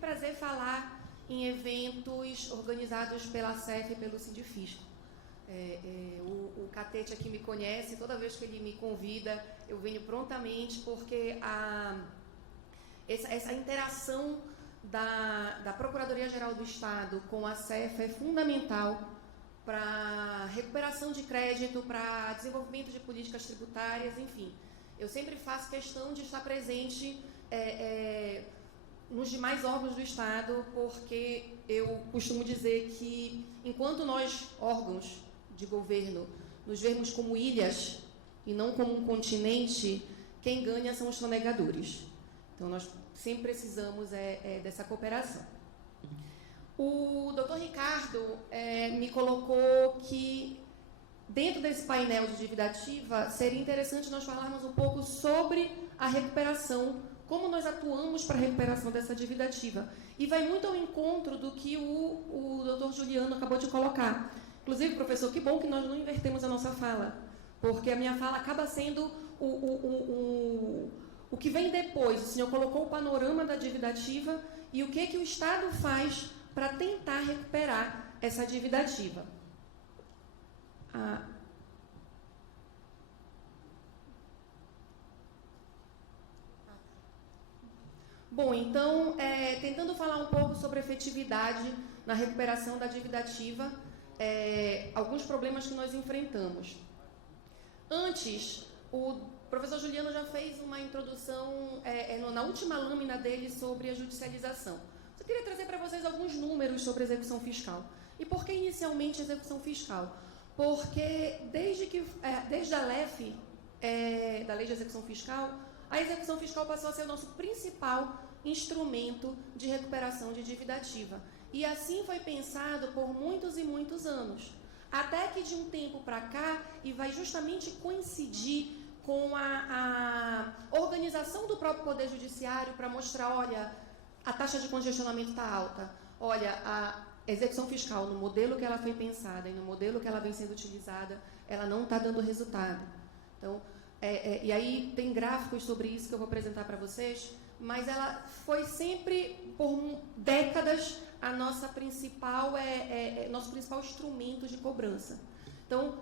prazer falar em eventos organizados pela CEF e pelo Sindifisco. O Catete aqui me conhece, toda vez que ele me convida, eu venho prontamente, porque essa interação da Procuradoria-Geral do Estado com a CEF é fundamental para recuperação de crédito, para desenvolvimento de políticas tributárias, enfim. Eu sempre faço questão de estar presente nos demais órgãos do Estado, porque eu costumo dizer que, enquanto nós, órgãos de governo, nos vermos como ilhas e não como um continente, quem ganha são os sonegadores. Então, nós sempre precisamos dessa cooperação. O doutor Ricardo me colocou que, dentro desse painel de dívida ativa, seria interessante nós falarmos um pouco sobre a recuperação, como nós atuamos para a recuperação dessa dívida ativa. E vai muito ao encontro do que o doutor Juliano acabou de colocar. Inclusive, professor, que bom que nós não invertemos a nossa fala, porque a minha fala acaba sendo o que vem depois. O senhor colocou o panorama da dívida ativa e o que o Estado faz para tentar recuperar essa dívida ativa. Bom, então, tentando falar um pouco sobre a efetividade na recuperação da dívida ativa, alguns problemas que nós enfrentamos. Antes, o professor Juliano já fez uma introdução na última lâmina dele sobre a judicialização. Eu queria trazer para vocês alguns números sobre a execução fiscal. E por que inicialmente a execução fiscal? Porque desde a LEF, da Lei de Execução Fiscal, a execução fiscal passou a ser o nosso principal instrumento de recuperação de dívida ativa. E assim foi pensado por muitos e muitos anos. Até que de um tempo para cá, e vai justamente coincidir com a organização do próprio Poder Judiciário para mostrar, olha, a taxa de congestionamento está alta, olha, a execução fiscal, no modelo que ela foi pensada e no modelo que ela vem sendo utilizada, ela não está dando resultado. Então, e aí tem gráficos sobre isso que eu vou apresentar para vocês, mas ela foi sempre, por décadas, nosso principal instrumento de cobrança. Então,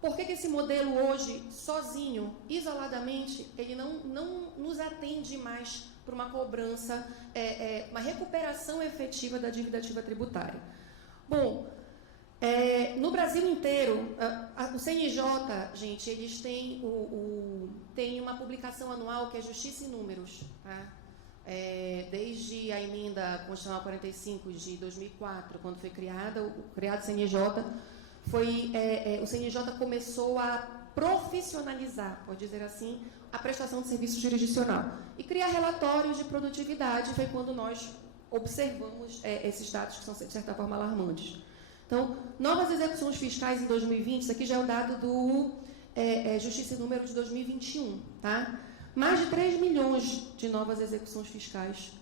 por que esse modelo hoje, sozinho, isoladamente, ele não nos atende mais para uma cobrança, uma recuperação efetiva da dívida ativa tributária? Bom, no Brasil inteiro, o CNJ, gente, eles têm uma publicação anual que é Justiça em Números, tá? Desde a emenda constitucional 45 de 2004, quando foi criado o CNJ, o CNJ começou a profissionalizar, pode dizer assim, a prestação de serviço jurisdicional e criar relatórios de produtividade. Foi quando nós observamos esses dados que são, de certa forma, alarmantes. Então, novas execuções fiscais em 2020, isso aqui já é o dado do Justiça em Número de 2021, tá? Mais de 3 milhões de novas execuções fiscais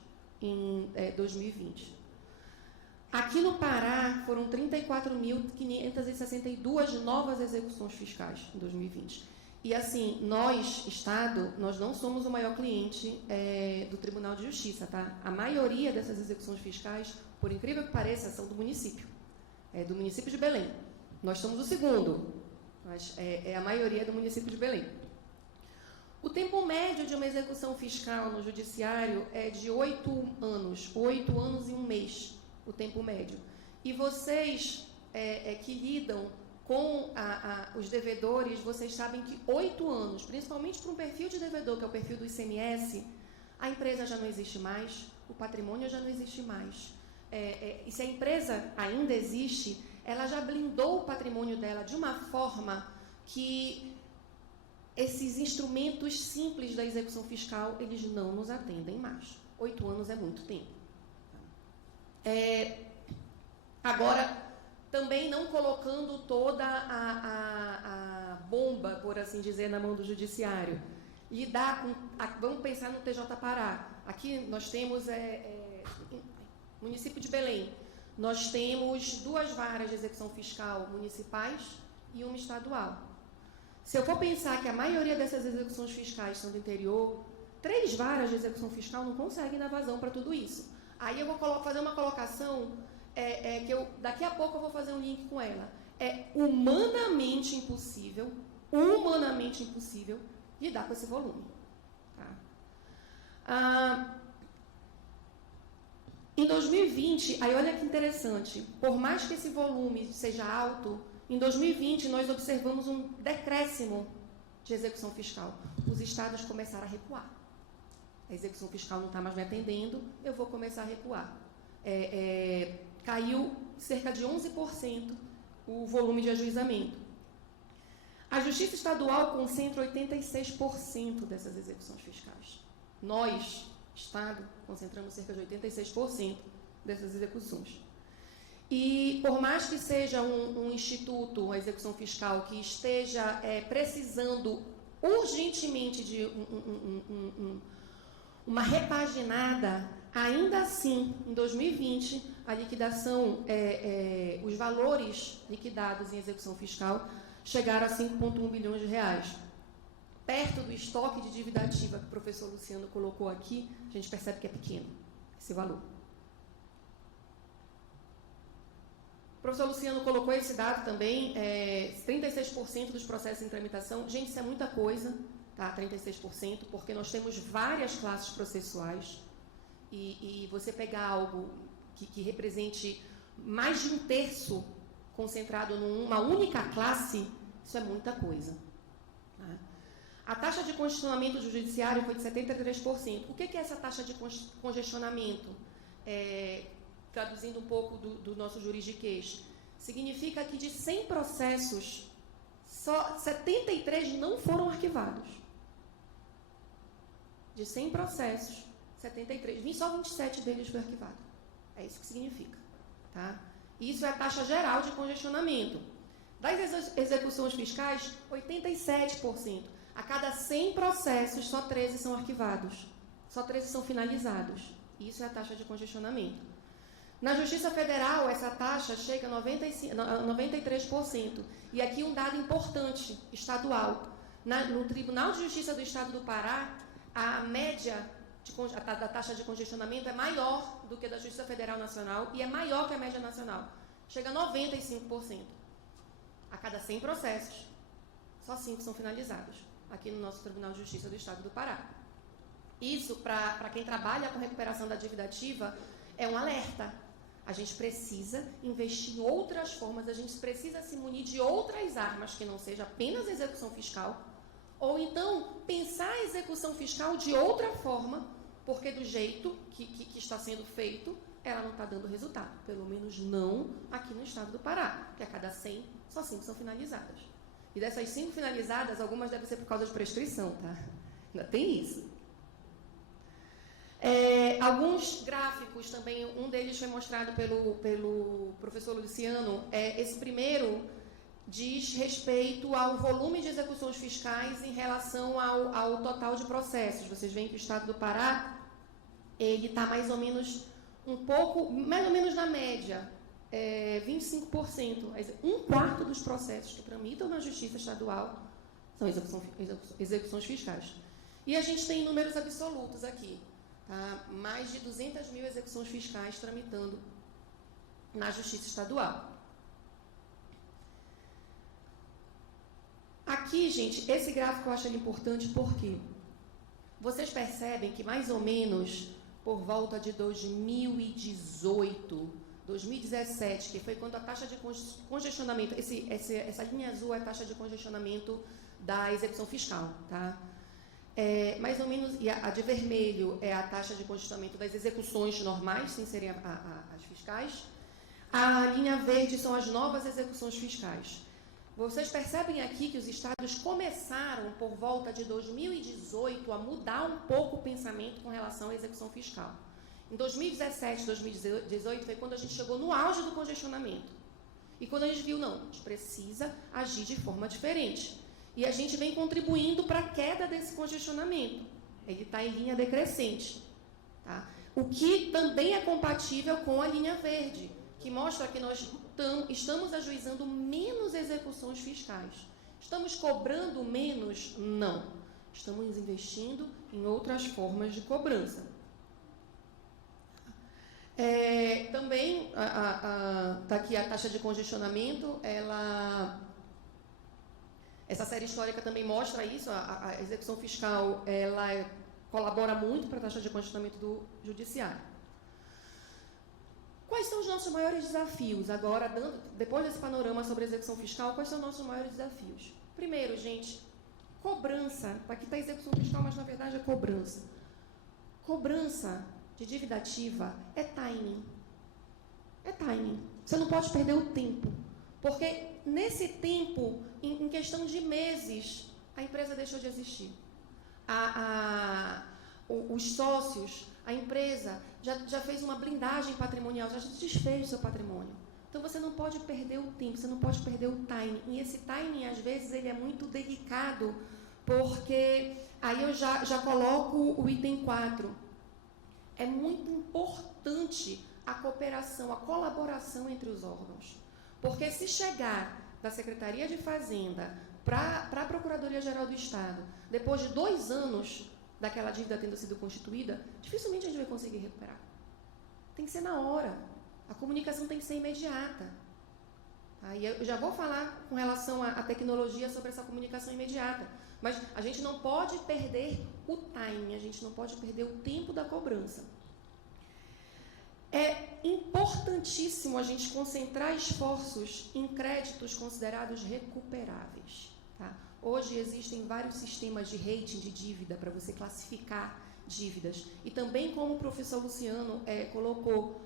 em 2020. Aqui no Pará, foram 34.562 novas execuções fiscais em 2020. E, assim, nós, Estado, nós não somos o maior cliente do Tribunal de Justiça, tá? A maioria dessas execuções fiscais, por incrível que pareça, são do município de Belém. Nós somos o segundo, mas a maioria é do município de Belém. O tempo médio de uma execução fiscal no judiciário é de 8 anos e 1 mês, o tempo médio. E vocês que lidam com os devedores, vocês sabem que 8 anos, principalmente para um perfil de devedor, que é o perfil do ICMS, a empresa já não existe mais, o patrimônio já não existe mais. E se a empresa ainda existe, ela já blindou o patrimônio dela de uma forma que esses instrumentos simples da execução fiscal, eles não nos atendem mais. 8 anos é muito tempo. Agora, também não colocando toda a bomba, por assim dizer, na mão do judiciário. Vamos pensar no TJ Pará. Aqui nós temos município de Belém. Nós temos 2 varas de execução fiscal municipais e uma estadual. Se eu for pensar que a maioria dessas execuções fiscais são do interior, 3 varas de execução fiscal não conseguem dar vazão para tudo isso. Aí eu vou fazer uma colocação que daqui a pouco eu vou fazer um link com ela. É humanamente impossível lidar com esse volume. Tá? Em 2020, aí olha que interessante, por mais que esse volume seja alto, em 2020 nós observamos um decréscimo de execução fiscal. Os estados começaram a recuar. A execução fiscal não está mais me atendendo, eu vou começar a recuar. Caiu cerca de 11% o volume de ajuizamento. A Justiça Estadual concentra 86% dessas execuções fiscais. Nós, Estado, concentramos cerca de 86% dessas execuções. E, por mais que seja um instituto, uma execução fiscal, que esteja precisando urgentemente de uma repaginada, ainda assim, em 2020, a liquidação, os valores liquidados em execução fiscal chegaram a 5,1 bilhões de reais. Perto do estoque de dívida ativa que o professor Luciano colocou aqui, a gente percebe que é pequeno esse valor. O professor Luciano colocou esse dado também, 36% dos processos em tramitação. Gente, isso é muita coisa, tá? 36%, porque nós temos várias classes processuais e você pegar algo que represente mais de um terço concentrado numa única classe, isso é muita coisa. Tá? A taxa de congestionamento do judiciário foi de 73%. O que é essa taxa de congestionamento? Traduzindo um pouco do nosso juridiquês, significa que de 100 processos, só 73 não foram arquivados. De 100 processos, 73, só 27 deles foi arquivado. É isso que significa. Tá? Isso é a taxa geral de congestionamento. Das execuções fiscais, 87%. A cada 100 processos, só 13 são arquivados. Só 13 são finalizados. Isso é a taxa de congestionamento. Na Justiça Federal, essa taxa chega a 93%. E aqui um dado importante, estadual. No Tribunal de Justiça do Estado do Pará, a média da taxa de congestionamento é maior do que a da Justiça Federal Nacional e é maior que a média nacional. Chega a 95%. A cada 100 processos, só 5 são finalizados, aqui no nosso Tribunal de Justiça do Estado do Pará. Isso, para quem trabalha com recuperação da dívida ativa, é um alerta. A gente precisa investir em outras formas, a gente precisa se munir de outras armas que não seja apenas a execução fiscal, ou então pensar a execução fiscal de outra forma, porque do jeito que está sendo feito, ela não está dando resultado. Pelo menos não aqui no estado do Pará, que a cada 100, só 5 são finalizadas. E dessas 5 finalizadas, algumas devem ser por causa de prescrição, tá? Ainda tem isso. Alguns gráficos também, um deles foi mostrado pelo professor Luciano. Esse primeiro diz respeito ao volume de execuções fiscais em relação ao total de processos. Vocês veem que o estado do Pará, ele está mais ou menos mais ou menos na média, 25%. Um quarto dos processos que tramitam na Justiça Estadual são execuções fiscais. E a gente tem números absolutos aqui. Tá? Mais de 200 mil execuções fiscais tramitando na Justiça Estadual. Aqui, gente, esse gráfico eu acho ele importante porque vocês percebem que mais ou menos por volta de 2018, 2017, que foi quando a taxa de congestionamento, essa linha azul é a taxa de congestionamento da execução fiscal, tá? Mais ou menos, e a de vermelho é a taxa de congestionamento das execuções normais, sem serem as fiscais. A linha verde são as novas execuções fiscais. Vocês percebem aqui que os estados começaram, por volta de 2018, a mudar um pouco o pensamento com relação à execução fiscal. Em 2017, 2018, foi quando a gente chegou no auge do congestionamento. E quando a gente viu, não, a gente precisa agir de forma diferente. E a gente vem contribuindo para a queda desse congestionamento. Ele está em linha decrescente. Tá? O que também é compatível com a linha verde, que mostra que nós estamos ajuizando menos execuções fiscais. Estamos cobrando menos? Não. Estamos investindo em outras formas de cobrança. Também, está aqui a taxa de congestionamento, essa série histórica também mostra isso, a execução fiscal ela colabora muito para a taxa de congestionamento do judiciário. Quais são os nossos maiores desafios? Agora, depois desse panorama sobre a execução fiscal, quais são os nossos maiores desafios? Primeiro, gente, cobrança. Aqui está a execução fiscal, mas na verdade é cobrança. Cobrança de dívida ativa é timing. É timing. Você não pode perder o tempo. Porque nesse tempo, em questão de meses, a empresa deixou de existir. Os sócios, a empresa já fez uma blindagem patrimonial, já desfez o seu patrimônio. Então, você não pode perder o tempo, você não pode perder o timing. E esse timing, às vezes, ele é muito delicado, porque aí eu já coloco o item 4. É muito importante a cooperação, a colaboração entre os órgãos. Porque se chegar da Secretaria de Fazenda para a Procuradoria-Geral do Estado, depois de 2 anos daquela dívida tendo sido constituída, dificilmente a gente vai conseguir recuperar. Tem que ser na hora. A comunicação tem que ser imediata. Tá? E eu já vou falar com relação à tecnologia sobre essa comunicação imediata. Mas a gente não pode perder o timing, a gente não pode perder o tempo da cobrança. É importantíssimo a gente concentrar esforços em créditos considerados recuperáveis. Tá? Hoje existem vários sistemas de rating de dívida para você classificar dívidas. E também, como o professor Luciano colocou,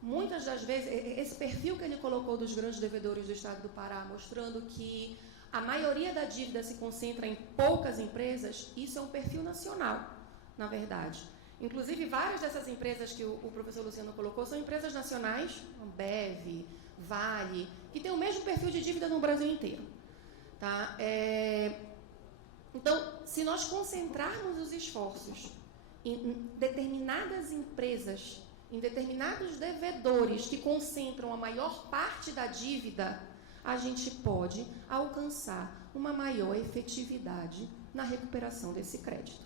muitas das vezes, esse perfil que ele colocou dos grandes devedores do Estado do Pará, mostrando que a maioria da dívida se concentra em poucas empresas, isso é um perfil nacional, na verdade. Inclusive, várias dessas empresas que o professor Luciano colocou são empresas nacionais, Ambev, Vale, que têm o mesmo perfil de dívida no Brasil inteiro. Tá? Então, se nós concentrarmos os esforços em determinadas empresas, em determinados devedores que concentram a maior parte da dívida, a gente pode alcançar uma maior efetividade na recuperação desse crédito.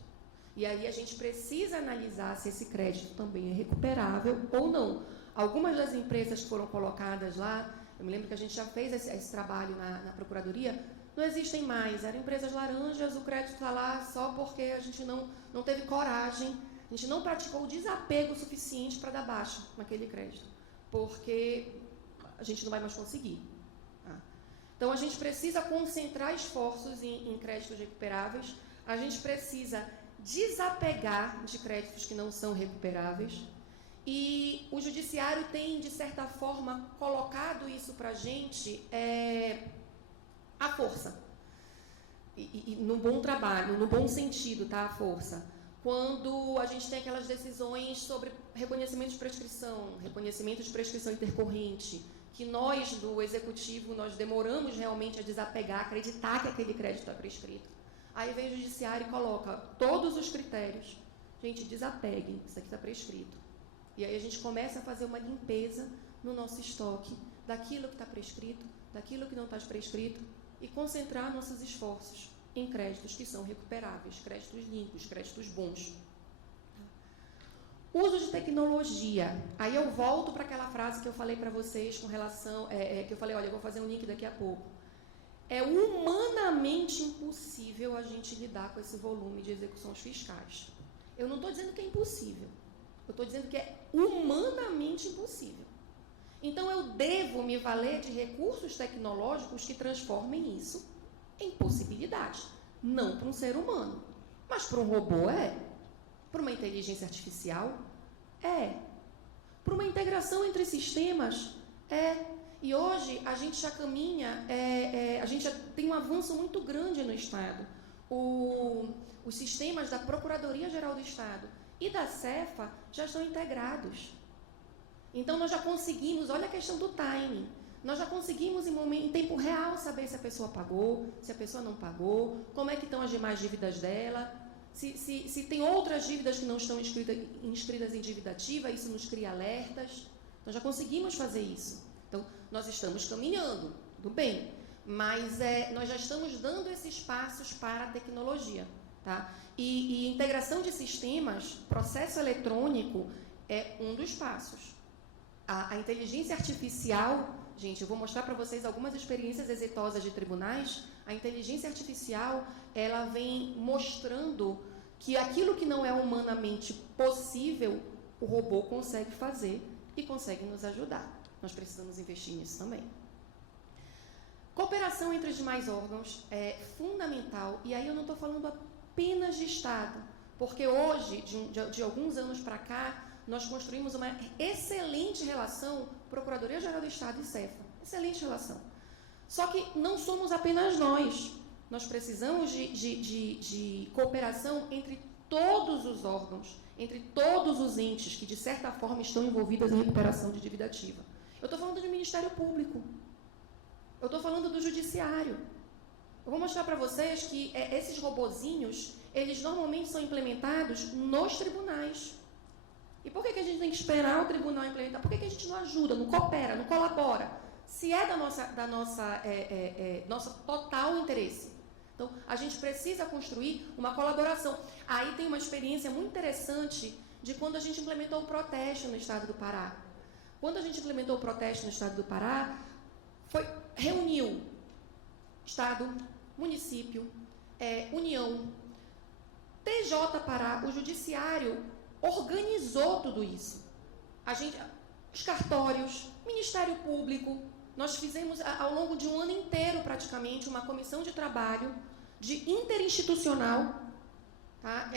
E aí a gente precisa analisar se esse crédito também é recuperável ou não. Algumas das empresas que foram colocadas lá, eu me lembro que a gente já fez esse trabalho na Procuradoria, não existem mais. Eram empresas laranjas, o crédito está lá só porque a gente não teve coragem, a gente não praticou o desapego suficiente para dar baixa naquele crédito, porque a gente não vai mais conseguir. Então, a gente precisa concentrar esforços em créditos recuperáveis, a gente precisa desapegar de créditos que não são recuperáveis, e o Judiciário tem, de certa forma, colocado isso para a gente à força. E no bom trabalho, no bom sentido, tá? A força. Quando a gente tem aquelas decisões sobre reconhecimento de prescrição intercorrente, que nós, do Executivo, nós demoramos realmente a desapegar, acreditar que aquele crédito está prescrito. Aí vem o Judiciário e coloca todos os critérios. Gente, desapeguem, isso aqui está prescrito. E aí a gente começa a fazer uma limpeza no nosso estoque daquilo que está prescrito, daquilo que não está prescrito, e concentrar nossos esforços em créditos que são recuperáveis, créditos limpos, créditos bons. Uso de tecnologia. Aí eu volto para aquela frase que eu falei para vocês com relação... que eu falei, olha, eu vou fazer um link daqui a pouco. É humanamente impossível a gente lidar com esse volume de execuções fiscais. Eu não estou dizendo que é impossível. Eu estou dizendo que é humanamente impossível. Então, eu devo me valer de recursos tecnológicos que transformem isso em possibilidade. Não para um ser humano, mas para um robô é. Para uma inteligência artificial é. Para uma integração entre sistemas é. E hoje a gente já caminha, a gente já tem um avanço muito grande no Estado. Os sistemas da Procuradoria-Geral do Estado e da Cefa já estão integrados. Então, nós já conseguimos, olha a questão do timing, nós já conseguimos em tempo real saber se a pessoa pagou, se a pessoa não pagou, como é que estão as demais dívidas dela, se tem outras dívidas que não estão inscritas em dívida ativa, isso nos cria alertas. Nós já conseguimos fazer isso. Então, nós estamos caminhando, tudo bem, mas nós já estamos dando esses passos para a tecnologia. Tá? E integração de sistemas, processo eletrônico, é um dos passos. A inteligência artificial, gente, eu vou mostrar para vocês algumas experiências exitosas de tribunais. A inteligência artificial, ela vem mostrando que aquilo que não é humanamente possível, o robô consegue fazer e consegue nos ajudar. Nós precisamos investir nisso também. Cooperação entre os demais órgãos é fundamental, e aí eu não estou falando apenas de Estado, porque hoje, de alguns anos para cá, nós construímos uma excelente relação Procuradoria-Geral do Estado e Cefa. Excelente relação. Só que não somos apenas nós. Nós precisamos de cooperação entre todos os órgãos, entre todos os entes que, de certa forma, estão envolvidos em recuperação de dívida ativa. Eu estou falando do Ministério Público. Eu estou falando do Judiciário. Eu vou mostrar para vocês que esses robozinhos, eles normalmente são implementados nos tribunais. E por que a gente tem que esperar o tribunal implementar? Por que a gente não ajuda, não coopera, não colabora? Se é nosso total interesse. Então, a gente precisa construir uma colaboração. Aí tem uma experiência muito interessante de quando a gente implementou o protesto no estado do Pará. Quando a gente implementou o protesto no estado do Pará, reuniu Estado, município, União, TJ Pará, o Judiciário organizou tudo isso. Os cartórios, Ministério Público, nós fizemos ao longo de um ano inteiro praticamente uma comissão de trabalho interinstitucional, tá?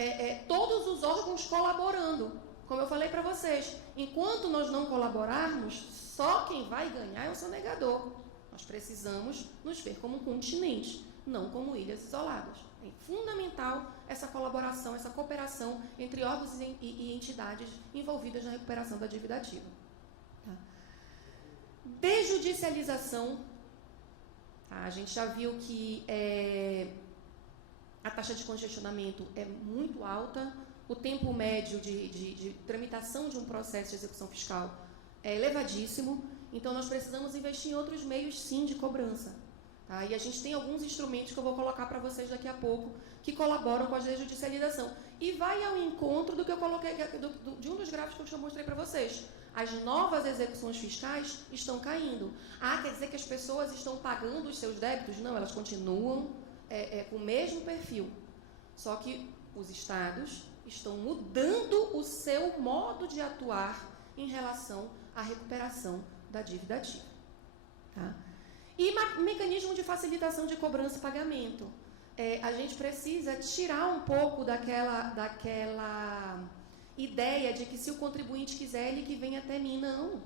Todos os órgãos colaborando. Como eu falei para vocês, enquanto nós não colaborarmos, só quem vai ganhar é o sonegador. Nós precisamos nos ver como um continente, não como ilhas isoladas. É fundamental essa colaboração, essa cooperação entre órgãos e entidades envolvidas na recuperação da dívida ativa. Tá? Desjudicialização. Tá? A gente já viu que a taxa de congestionamento é muito alta, o tempo médio de tramitação de um processo de execução fiscal é elevadíssimo, então nós precisamos investir em outros meios, sim, de cobrança. Tá? E a gente tem alguns instrumentos que eu vou colocar para vocês daqui a pouco, que colaboram com a desjudicialização. E vai ao encontro do que eu coloquei, de um dos gráficos que eu mostrei para vocês. As novas execuções fiscais estão caindo. Quer dizer que as pessoas estão pagando os seus débitos? Não, elas continuam com o mesmo perfil. Só que os estados estão mudando o seu modo de atuar em relação à recuperação da dívida ativa. Tá? E mecanismo de facilitação de cobrança e pagamento. A gente precisa tirar um pouco daquela ideia de que se o contribuinte quiser, ele que vem até mim. Não,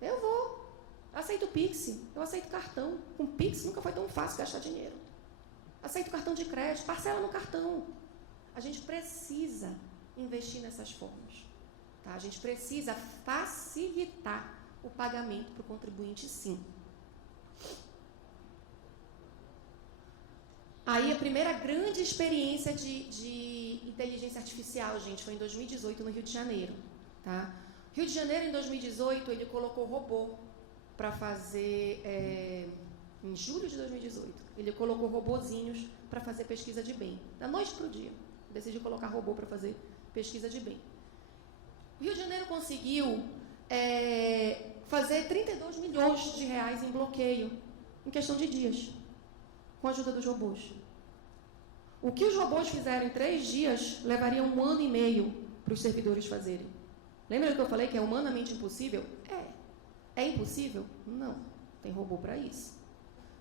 eu vou. Aceito Pix, eu aceito cartão. Com Pix nunca foi tão fácil gastar dinheiro. Aceito cartão de crédito, parcela no cartão. A gente precisa investir nessas formas. Tá? A gente precisa facilitar o pagamento para o contribuinte, sim. Aí a primeira grande experiência de inteligência artificial, gente, foi em 2018 no Rio de Janeiro. Tá? Rio de Janeiro, em 2018, ele colocou robô para fazer... em julho de 2018, ele colocou robozinhos para fazer pesquisa de bem. Da noite para o dia, decidiu colocar robô para fazer pesquisa de bem. O Rio de Janeiro conseguiu fazer 32 milhões de reais em bloqueio em questão de dias, com a ajuda dos robôs. O que os robôs fizeram em 3 dias levaria 1 ano e meio para os servidores fazerem. Lembra que eu falei que é humanamente impossível? É impossível? Não. Tem robô para isso.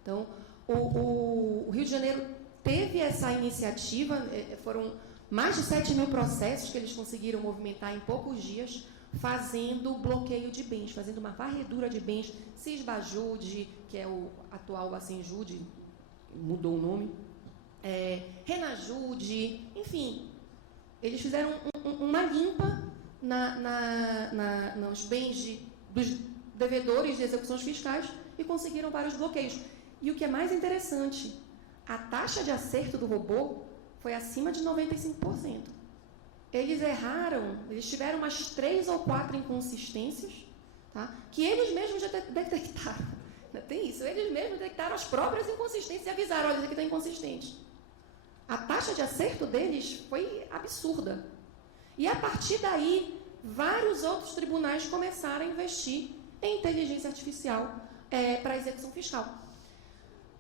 Então, o Rio de Janeiro teve essa iniciativa, foram mais de 7 mil processos que eles conseguiram movimentar em poucos dias, fazendo bloqueio de bens, fazendo uma varredura de bens. Cisbajude, que é o atual Bacenjude, mudou o nome, Renajude, enfim, eles fizeram uma limpa nos bens dos devedores de execuções fiscais e conseguiram vários bloqueios. E o que é mais interessante, a taxa de acerto do robô foi acima de 95%. Eles erraram, eles tiveram umas 3 ou 4 inconsistências, tá? Que eles mesmos já detectaram. Tem isso, eles mesmos detectaram as próprias inconsistências e avisaram, olha, isso aqui está inconsistente. A taxa de acerto deles foi absurda. E a partir daí, vários outros tribunais começaram a investir é inteligência artificial para a execução fiscal.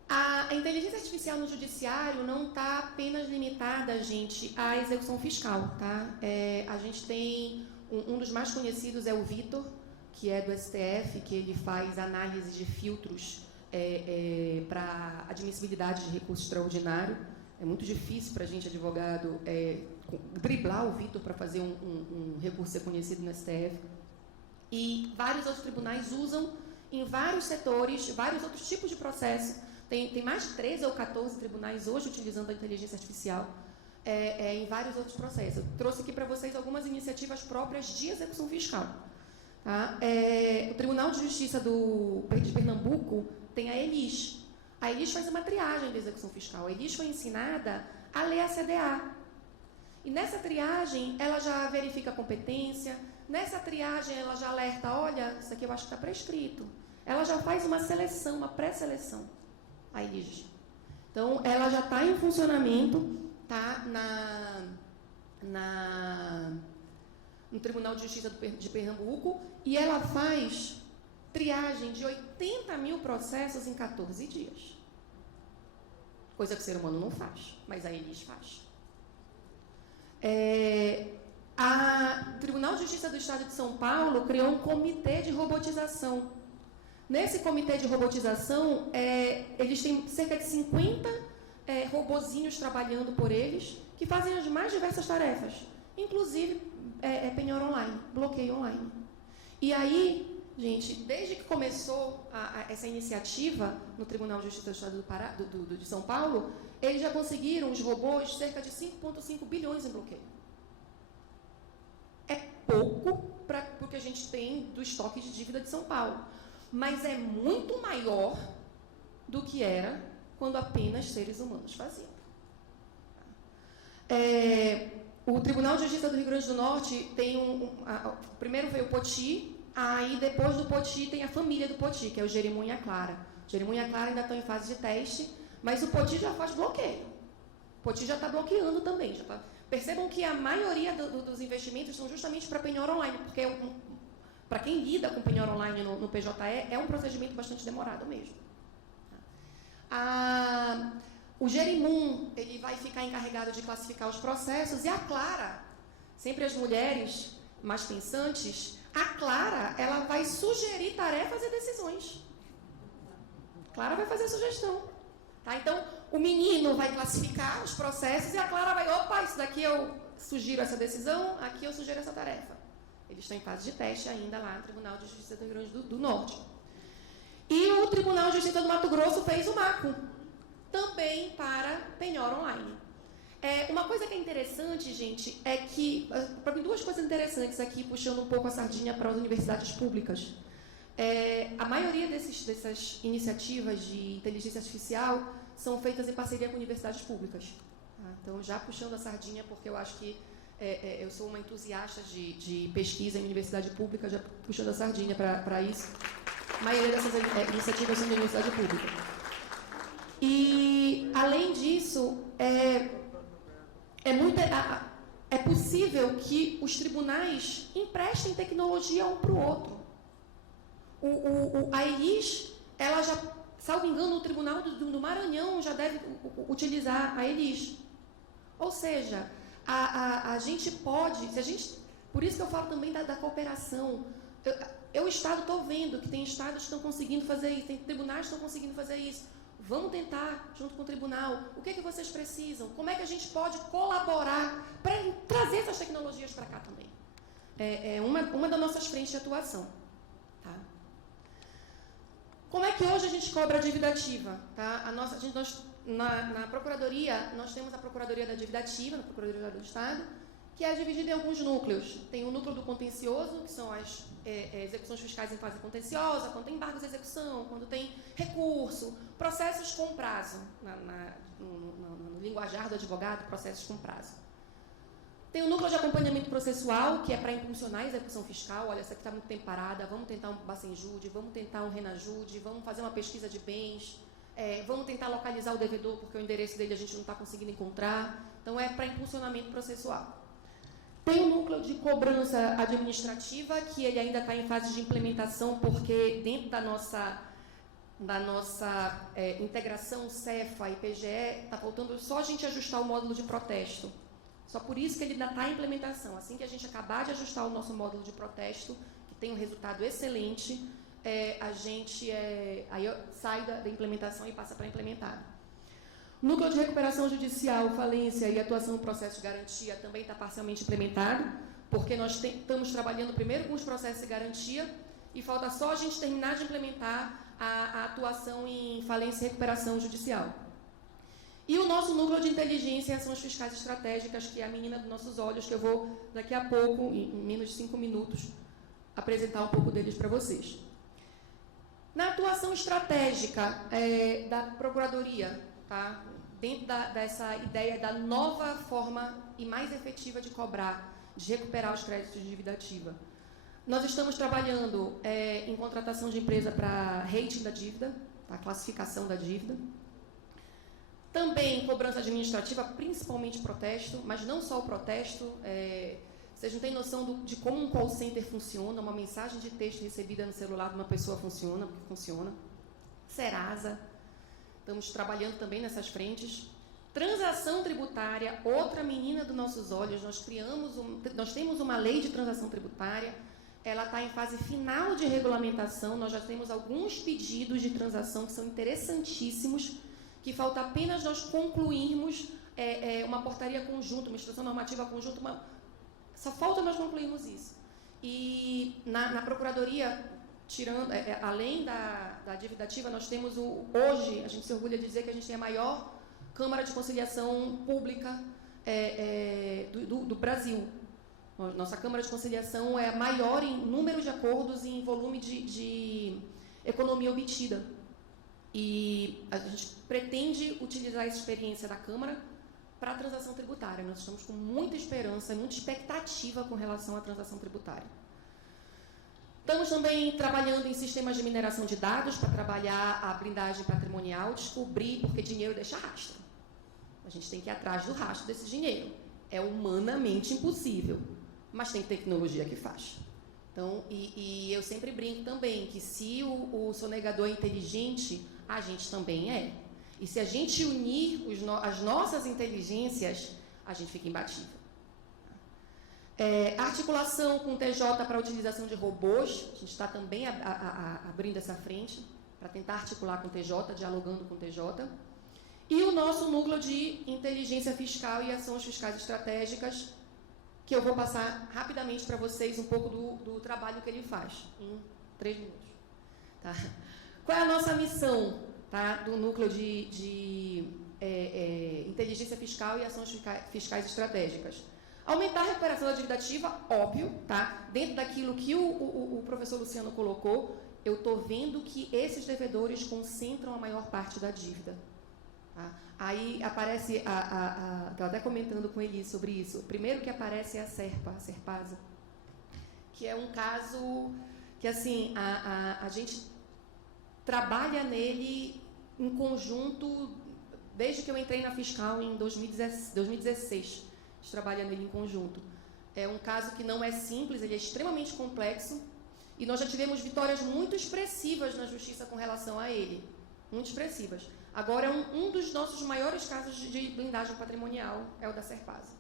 A inteligência artificial no judiciário não está apenas limitada, gente, à execução fiscal, tá? A gente tem um dos mais conhecidos é o Vitor, que é do STF, que ele faz análise de filtros para admissibilidade de recurso extraordinário. É muito difícil para a gente, advogado, driblar o Vitor para fazer um recurso ser conhecido no STF. E vários outros tribunais usam em vários setores, vários outros tipos de processo. Tem mais de 13 ou 14 tribunais hoje utilizando a inteligência artificial em vários outros processos. Eu trouxe aqui para vocês algumas iniciativas próprias de execução fiscal. Tá? O Tribunal de Justiça de Pernambuco tem a ELIS. A ELIS faz uma triagem de execução fiscal. A ELIS foi ensinada a ler a CDA. E nessa triagem, ela já verifica a competência. Nessa triagem, ela já alerta, olha, isso aqui eu acho que está prescrito. Ela já faz uma seleção, uma pré-seleção. A ELIS. Então, ela já está em funcionamento, tá, no Tribunal de Justiça de Pernambuco, e ela faz triagem de 80 mil processos em 14 dias. Coisa que o ser humano não faz, mas a ELIS faz. O Tribunal de Justiça do Estado de São Paulo criou um comitê de robotização. Nesse comitê de robotização, eles têm cerca de 50 robozinhos trabalhando por eles, que fazem as mais diversas tarefas, inclusive penhora online, bloqueio online. E aí, gente, desde que começou essa iniciativa no Tribunal de Justiça do Estado de São Paulo, eles já conseguiram, os robôs, cerca de 5,5 bilhões em bloqueio. É pouco para o que a gente tem do estoque de dívida de São Paulo. Mas é muito maior do que era quando apenas seres humanos faziam. O Tribunal de Justiça do Rio Grande do Norte tem primeiro veio o Poti, aí depois do Poti tem a família do Poti, que é o Jeremoim e a Clara. Jeremoim e a Clara ainda estão em fase de teste, mas o Poti já faz bloqueio. O Poti já está bloqueando também. Percebam que a maioria dos investimentos são justamente para penhora online, porque para quem lida com penhora online no PJE, é um procedimento bastante demorado mesmo. O Jerimum, ele vai ficar encarregado de classificar os processos, e a Clara, sempre as mulheres mais pensantes, a Clara, ela vai sugerir tarefas e decisões. A Clara vai fazer a sugestão. Tá? Então, o menino vai classificar os processos e a Clara vai, opa, isso daqui eu sugiro essa decisão, aqui eu sugiro essa tarefa. Eles estão em fase de teste ainda lá no Tribunal de Justiça do Rio Grande do Norte. E o Tribunal de Justiça do Mato Grosso fez o MACO, também para penhora online. Uma coisa que é interessante, gente, é que, para mim, duas coisas interessantes aqui, puxando um pouco a sardinha para as universidades públicas. A maioria dessas iniciativas de inteligência artificial são feitas em parceria com universidades públicas. Tá? Então, já puxando a sardinha, porque eu acho que eu sou uma entusiasta de pesquisa em universidade pública, já puxando a sardinha para isso. A maioria dessas iniciativas são de universidade pública. E, além disso, é possível que os tribunais emprestem tecnologia um para o outro. A ELIS, ela já, salvo engano, o Tribunal do Maranhão já deve utilizar a ELIS. Ou seja, a gente pode, por isso que eu falo também da cooperação. Eu Estado, estou vendo que tem estados que estão conseguindo fazer isso, tem tribunais que estão conseguindo fazer isso. Vamos tentar, junto com o tribunal, o que vocês precisam? Como é que a gente pode colaborar para trazer essas tecnologias para cá também? É uma das nossas frentes de atuação. Tá? Como é que hoje a gente cobra a dívida ativa? Tá? Na Procuradoria, nós temos a Procuradoria da Dívida Ativa, na Procuradoria do Estado, que é dividida em alguns núcleos. Tem o núcleo do contencioso, que são as execuções fiscais em fase contenciosa, quando tem embargos de execução, quando tem recurso, processos com prazo, no linguajar do advogado, processos com prazo. Tem o núcleo de acompanhamento processual, que é para impulsionar a execução fiscal. Olha, essa aqui está muito tempo parada, vamos tentar um Bacenjude, vamos tentar um Renajude, vamos fazer uma pesquisa de bens, vamos tentar localizar o devedor, porque o endereço dele a gente não está conseguindo encontrar. Então, é para impulsionamento processual. Tem um núcleo de cobrança administrativa, que ele ainda está em fase de implementação, porque dentro da nossa integração CEFA e PGE, está faltando só a gente ajustar o módulo de protesto. Só por isso que ele ainda está em implementação. Assim que a gente acabar de ajustar o nosso módulo de protesto, que tem um resultado excelente, a gente aí sai da implementação e passa para implementar. Núcleo de recuperação judicial, falência e atuação no processo de garantia também está parcialmente implementado, porque nós estamos trabalhando primeiro com os processos de garantia e falta só a gente terminar de implementar a atuação em falência e recuperação judicial. E o nosso núcleo de inteligência e ações fiscais estratégicas, que é a menina dos nossos olhos, que eu vou daqui a pouco, em menos de 5 minutos, apresentar um pouco deles para vocês. Na atuação estratégica da Procuradoria, tá? Dentro dessa ideia da nova forma e mais efetiva de cobrar, de recuperar os créditos de dívida ativa. Nós estamos trabalhando em contratação de empresa para rating da dívida, a classificação da dívida. Também cobrança administrativa, principalmente protesto, mas não só o protesto. Vocês não têm noção de como um call center funciona, uma mensagem de texto recebida no celular de uma pessoa funciona, porque funciona. Serasa. Estamos trabalhando também nessas frentes. Transação tributária, outra menina dos nossos olhos. Nós temos uma lei de transação tributária, ela está em fase final de regulamentação, nós já temos alguns pedidos de transação que são interessantíssimos, que falta apenas nós concluirmos uma portaria conjunta, uma instrução normativa conjunta, só falta nós concluirmos isso. E na Procuradoria, tirando, além da dívida ativa, nós temos hoje, a gente se orgulha de dizer que a gente tem a maior Câmara de Conciliação Pública do Brasil. Nossa Câmara de Conciliação é a maior em número de acordos e em volume de economia obtida. E a gente pretende utilizar essa experiência da Câmara para a transação tributária. Nós estamos com muita esperança, muita expectativa com relação à transação tributária. Estamos também trabalhando em sistemas de mineração de dados para trabalhar a blindagem patrimonial, descobrir, porque dinheiro deixa rastro. A gente tem que ir atrás do rastro desse dinheiro. É humanamente impossível, mas tem tecnologia que faz. Então, e eu sempre brinco também que se o sonegador é inteligente, a gente também é. E se a gente unir as nossas inteligências, a gente fica imbatível. Articulação com o TJ para a utilização de robôs, a gente está também abrindo essa frente para tentar articular com o TJ, dialogando com o TJ. E o nosso núcleo de inteligência fiscal e ações fiscais estratégicas, que eu vou passar rapidamente para vocês um pouco do trabalho que ele faz, em 3 minutos. Tá? Qual é a nossa missão, tá, do núcleo de inteligência fiscal e ações fiscais estratégicas? Aumentar a recuperação da dívida ativa, óbvio, tá? Dentro daquilo que o professor Luciano colocou, eu estou vendo que esses devedores concentram a maior parte da dívida. Tá? Aí aparece, estava até comentando com ele sobre isso, o primeiro que aparece é a Serpasa, que é um caso que, assim, a gente trabalha nele em conjunto, desde que eu entrei na fiscal em 2016, a gente trabalha nele em conjunto. É um caso que não é simples, ele é extremamente complexo, e nós já tivemos vitórias muito expressivas na justiça com relação a ele, muito expressivas. Agora, um dos nossos maiores casos de blindagem patrimonial é o da Serpasa.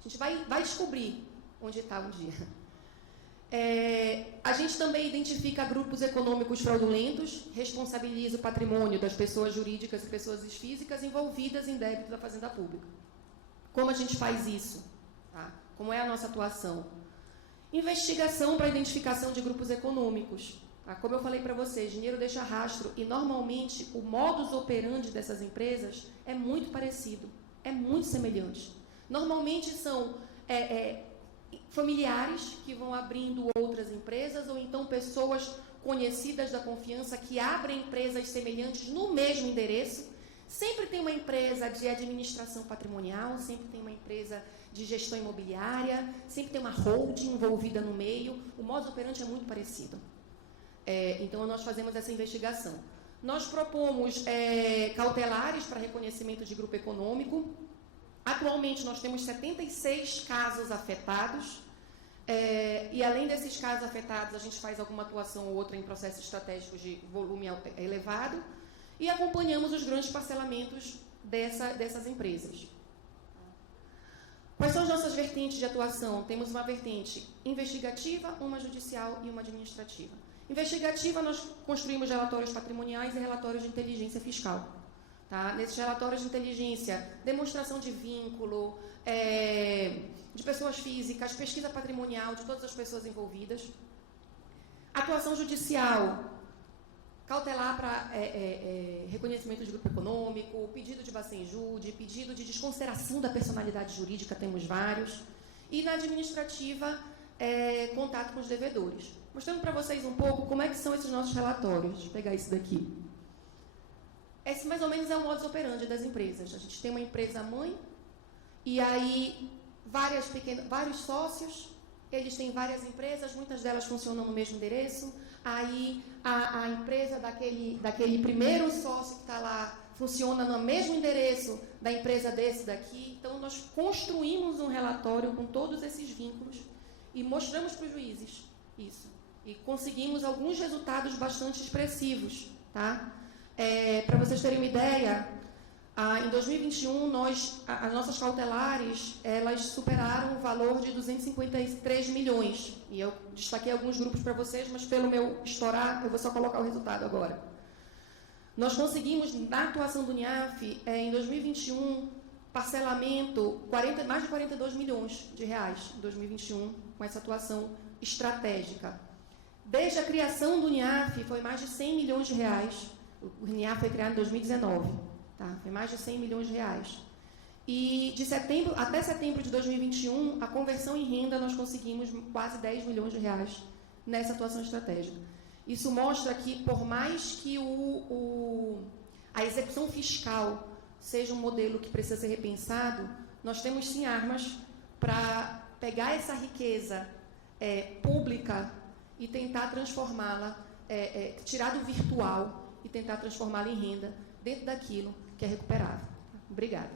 A gente vai descobrir onde está um dia. A gente também identifica grupos econômicos fraudulentos, responsabiliza o patrimônio das pessoas jurídicas e pessoas físicas envolvidas em débito da Fazenda Pública. Como a gente faz isso? Tá? Como é a nossa atuação? Investigação para identificação de grupos econômicos. Tá? Como eu falei para vocês, dinheiro deixa rastro e, normalmente, o modus operandi dessas empresas é muito parecido, é muito semelhante. Normalmente são familiares que vão abrindo outras empresas ou então pessoas conhecidas da confiança que abrem empresas semelhantes no mesmo endereço. Sempre tem uma empresa de administração patrimonial, sempre tem uma empresa de gestão imobiliária, sempre tem uma holding envolvida no meio. O modus operandi é muito parecido. Então, nós fazemos essa investigação. Nós propomos cautelares para reconhecimento de grupo econômico. Atualmente, nós temos 76 casos afetados, e além desses casos afetados, a gente faz alguma atuação ou outra em processos estratégicos de volume elevado e acompanhamos os grandes parcelamentos dessas empresas. Quais são as nossas vertentes de atuação? Temos uma vertente investigativa, uma judicial e uma administrativa. Investigativa, nós construímos relatórios patrimoniais e relatórios de inteligência fiscal. Tá? Nesses relatórios de inteligência, demonstração de vínculo, de pessoas físicas, pesquisa patrimonial de todas as pessoas envolvidas. Atuação judicial, cautelar para reconhecimento de grupo econômico, pedido de bacen-jude, pedido de desconsideração da personalidade jurídica, temos vários. E na administrativa, contato com os devedores. Mostrando para vocês um pouco como é que são esses nossos relatórios. Deixa eu pegar isso daqui. Esse mais ou menos é o modus operandi das empresas. A gente tem uma empresa mãe, e aí vários sócios, eles têm várias empresas, muitas delas funcionam no mesmo endereço. Aí a empresa daquele primeiro sócio que está lá funciona no mesmo endereço da empresa desse daqui. Então, nós construímos um relatório com todos esses vínculos e mostramos para os juízes isso. E conseguimos alguns resultados bastante expressivos, tá? Para vocês terem uma ideia, em 2021, as nossas cautelares, elas superaram o valor de 253 milhões. E eu destaquei alguns grupos para vocês, mas pelo meu estourar, eu vou só colocar o resultado agora. Nós conseguimos, na atuação do NIAF, em 2021, parcelamento, mais de 42 milhões de reais em 2021, com essa atuação estratégica. Desde a criação do NIAF, foi mais de 100 milhões de reais. O NIAF foi criado em 2019. Tá? Foi mais de 100 milhões de reais. E até setembro de 2021, a conversão em renda, nós conseguimos quase 10 milhões de reais nessa atuação estratégica. Isso mostra que, por mais que a execução fiscal seja um modelo que precisa ser repensado, nós temos sim armas para pegar essa riqueza pública e tentar transformá-la, tirar do virtual e tentar transformá-la em renda dentro daquilo que é recuperável. Obrigada.